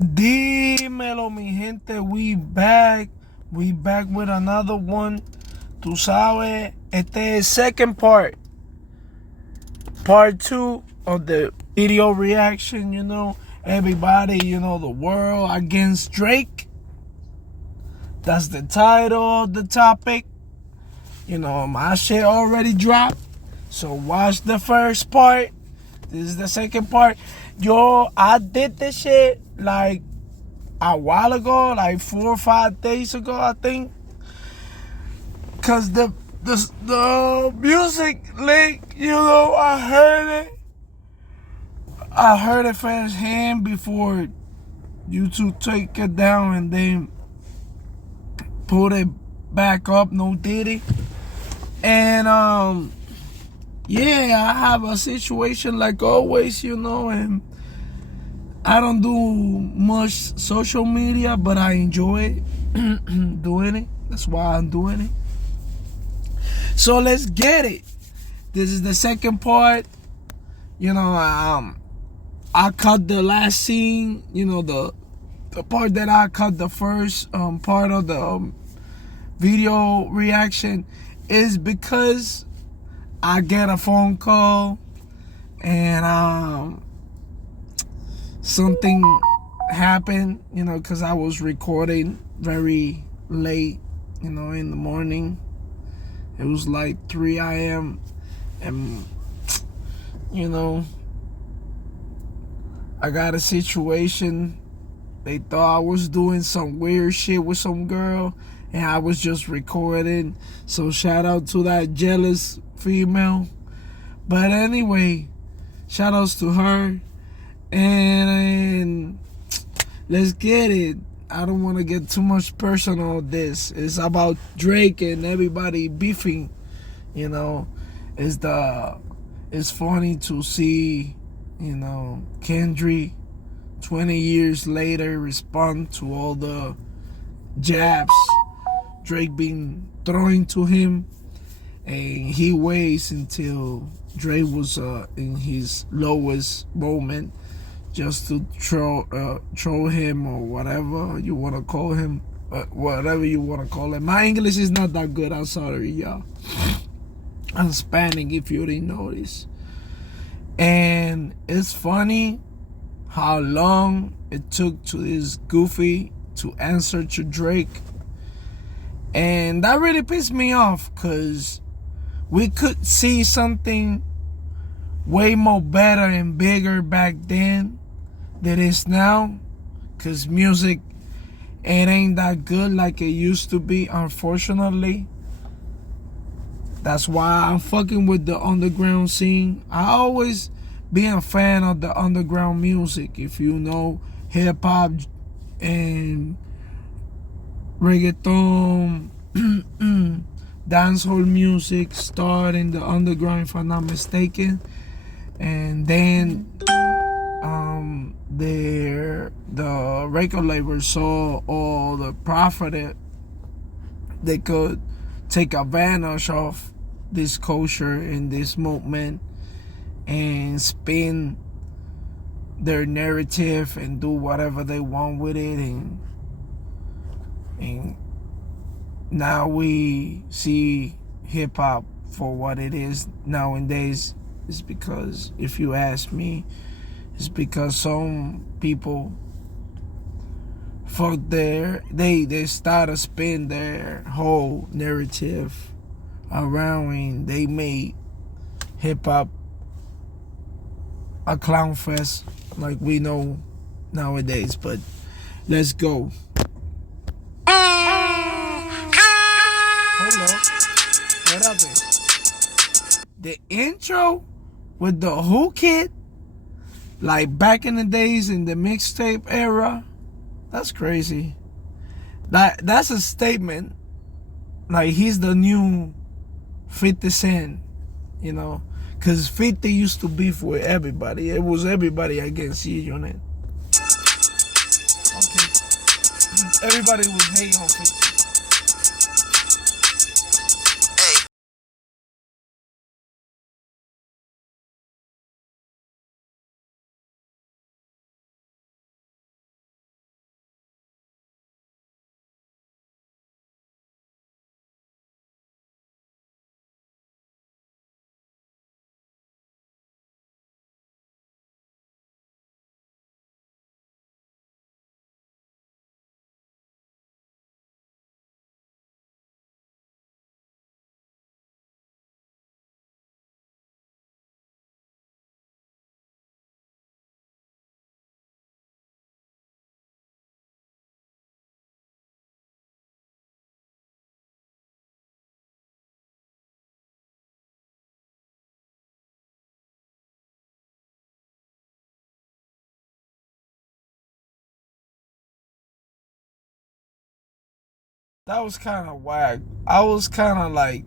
Dímelo, mi gente, we back. We back with another one. Tú sabes, este is second part 2 of the video reaction, Everybody, the world against Drake. That's the title of the topic. My shit already dropped. So watch the first part. This is the second part. Yo, I did this shit like a while ago, like 4 or 5 days ago, I think. Cause the music link, I heard it firsthand before YouTube take it down and then put it back up, no diddy. And yeah, I have a situation like always, and I don't do much social media, but I enjoy doing it. That's why I'm doing it. So let's get it. This is the second part. I cut the last scene. The part that I cut the first part of the video reaction is because I get a phone call and something happened, because I was recording very late, in the morning. It was like 3 a.m. and, I got a situation. They thought I was doing some weird shit with some girl and I was just recording. So shout out to that jealous female. But anyway, shout outs to her. And let's get it. I don't want to get too much personal on this. It's about Drake and everybody beefing. It's funny to see, Kendrick 20 years later respond to all the jabs Drake been throwing to him, and he waits until Drake was in his lowest moment just to throw him, or whatever you want to call him, whatever you want to call him. My English is not that good. I'm sorry, y'all. I'm Hispanic, if you didn't notice. And it's funny how long it took to this goofy to answer to Drake. And that really pissed me off, because we could see something way more better and bigger back then than it is now. Because music, it ain't that good like it used to be, unfortunately. That's why I'm fucking with the underground scene. I always been a fan of the underground music. If you know, hip hop and reggaeton, dancehall music started in the underground, if I'm not mistaken. And then the record label saw all the profit they could take advantage of this culture and this movement and spin their narrative and do whatever they want with it, and now we see hip-hop for what it is nowadays. Is because, if you ask me, it's because some people they start to spin their whole narrative around, and they made hip-hop a clown fest like we know nowadays. But let's go. Hold on. What up there? The intro with the Who Kid, like back in the days in the mixtape era, that's crazy. That's a statement. Like, he's the new 50 Cent, because 50 used to beef with everybody. It was everybody against you, Okay. Everybody was hating on 50. That was kind of whack. I was kind of like,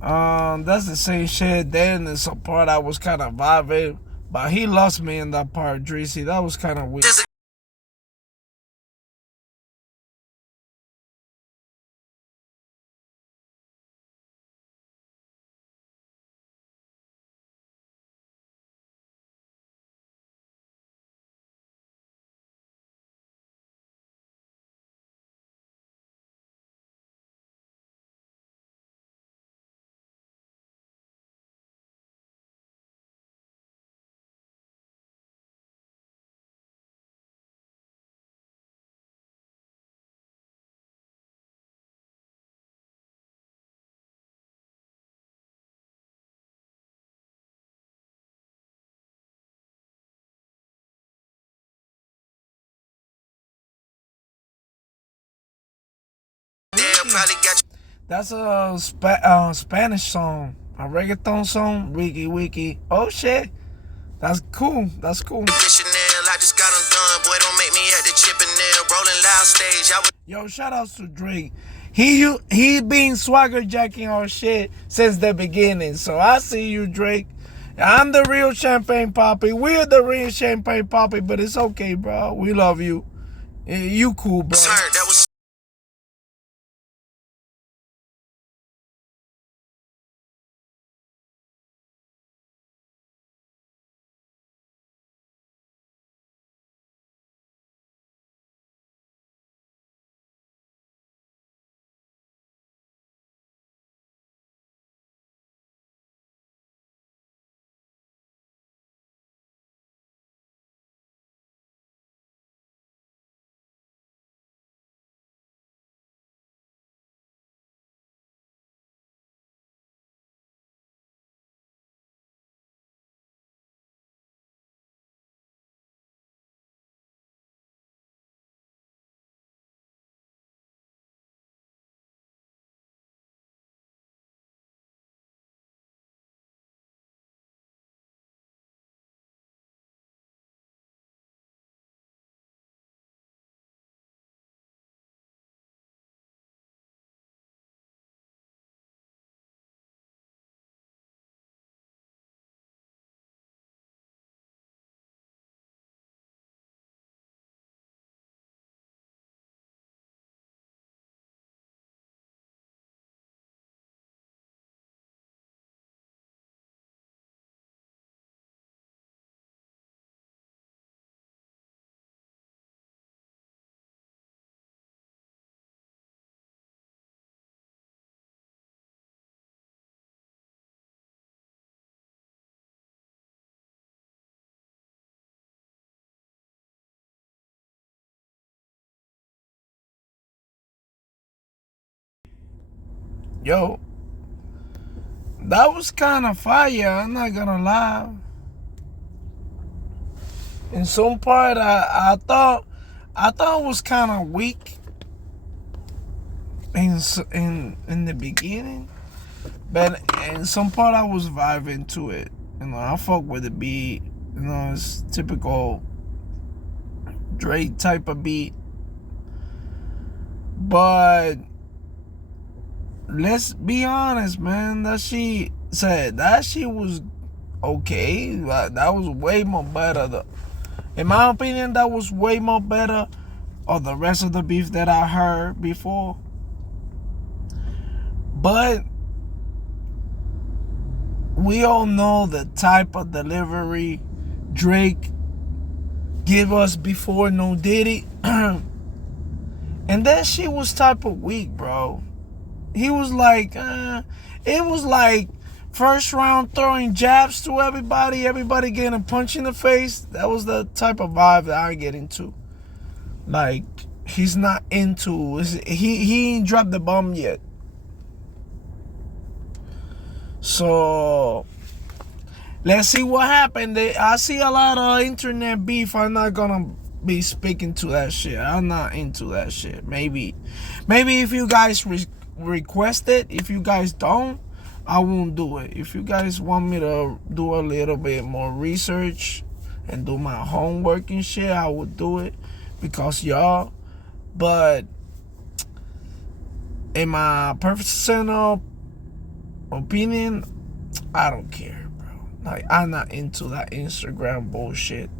that's the same shit. Then in some part I was kind of vibing, but he lost me in that part, Drizzy. That was kind of weird. That's a Spanish song, a reggaeton song. Wiki wiki. Oh shit, that's cool. That's cool. Yo, shout outs to Drake. He been swagger jacking our shit since the beginning. So I see you, Drake. I'm the real champagne poppy. We're the real champagne poppy, but it's okay, bro. We love you. You cool, bro. Yo, that was kind of fire. I'm not gonna lie. In some part, I thought it was kind of weak in the beginning, but in some part I was vibing to it. You know, I fuck with the beat. You know, it's typical Drake type of beat. But let's be honest, man. That she was okay. That was way more better. In my opinion, that was way more better of the rest of the beef that I heard before. But we all know the type of delivery Drake give us before No Diddy. And that shit was type of weak, bro. He was like, it was like first round throwing jabs to everybody getting a punch in the face. That was the type of vibe that I get into. Like, he's not into, he ain't dropped the bomb yet. So let's see what happened. I see a lot of internet beef. I'm not gonna be speaking to that shit. I'm not into that shit. Maybe if you guys request it. If you guys don't, I won't do it. If you guys want me to do a little bit more research and do my homework and shit, I would do it because y'all. But in my personal opinion, I don't care, bro. Like, I'm not into that Instagram bullshit.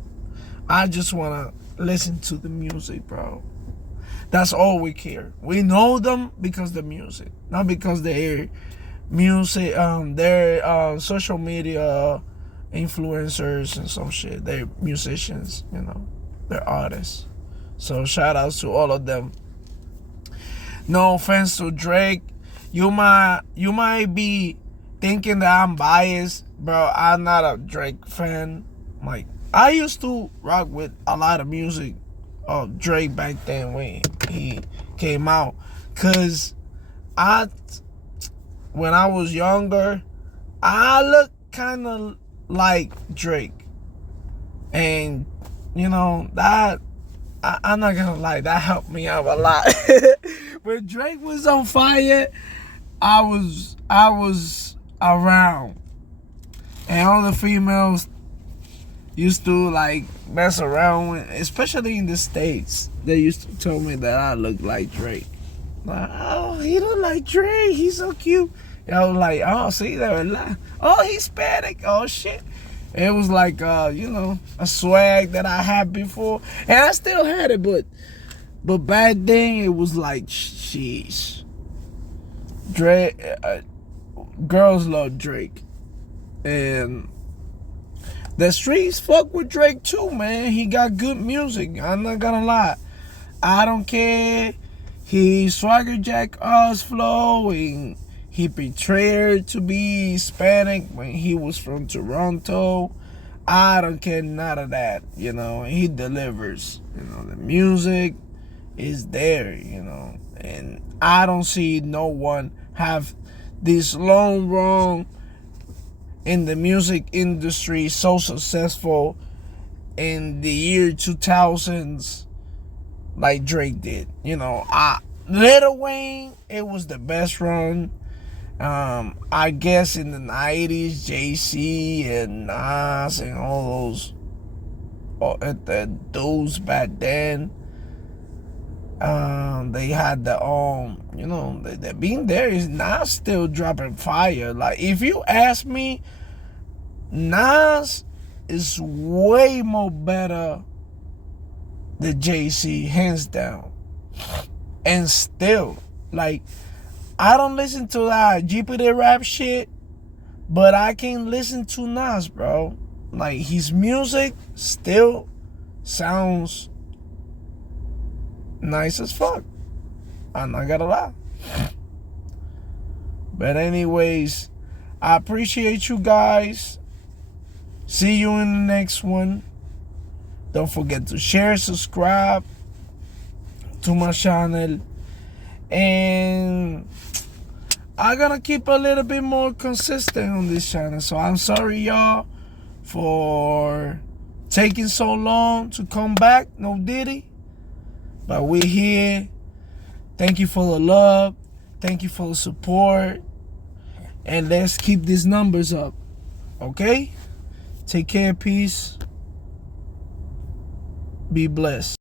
I just wanna listen to the music, bro. That's all we care. We know them because the music, not because they're music. They're social media influencers and some shit. They're musicians, you know. They're artists. So shout outs to all of them. No offense to Drake. You might be thinking that I'm biased, bro. I'm not a Drake fan. Like, I used to rock with a lot of music of Drake back then when he came out. Cause when I was younger, I looked kind of like Drake. And, you know, that, I'm not gonna lie, that helped me out a lot. When Drake was on fire, I was around. And all the females used to like mess around with, especially in the States. They used to tell me that I look like Drake. Like, oh, he look like Drake. He's so cute. And I was like, oh, see that? Oh, he's Hispanic. Oh shit. It was like, you know, a swag that I had before, and I still had it, but back then it was like, sheesh. Drake, girls love Drake, and the streets fuck with Drake too, man. He got good music. I'm not gonna lie. I don't care. He swagger jack us flow, and he portrayed to be Hispanic when he was from Toronto. I don't care none of that, you know. He delivers, you know. The music is there, you know. And I don't see no one have this long run in the music industry so successful in the year 2000s like Drake did. You know, Lil Wayne, it was the best run. I guess in the 90s, JC and Nas and all those dudes back then, they had their own, you know, they being there is Nas still dropping fire. Like, if you ask me, Nas is way more better than JC, hands down. And still, like, I don't listen to that Jupiter rap shit, but I can listen to Nas, bro. Like, his music still sounds nice as fuck. I'm not gonna lie. But anyways, I appreciate you guys. See you in the next one. Don't forget to share, subscribe to my channel. And I'm gonna keep a little bit more consistent on this channel. So I'm sorry, y'all, for taking so long to come back. No Diddy. But we're here. Thank you for the love. Thank you for the support. And let's keep these numbers up. Okay? Take care. Peace. Be blessed.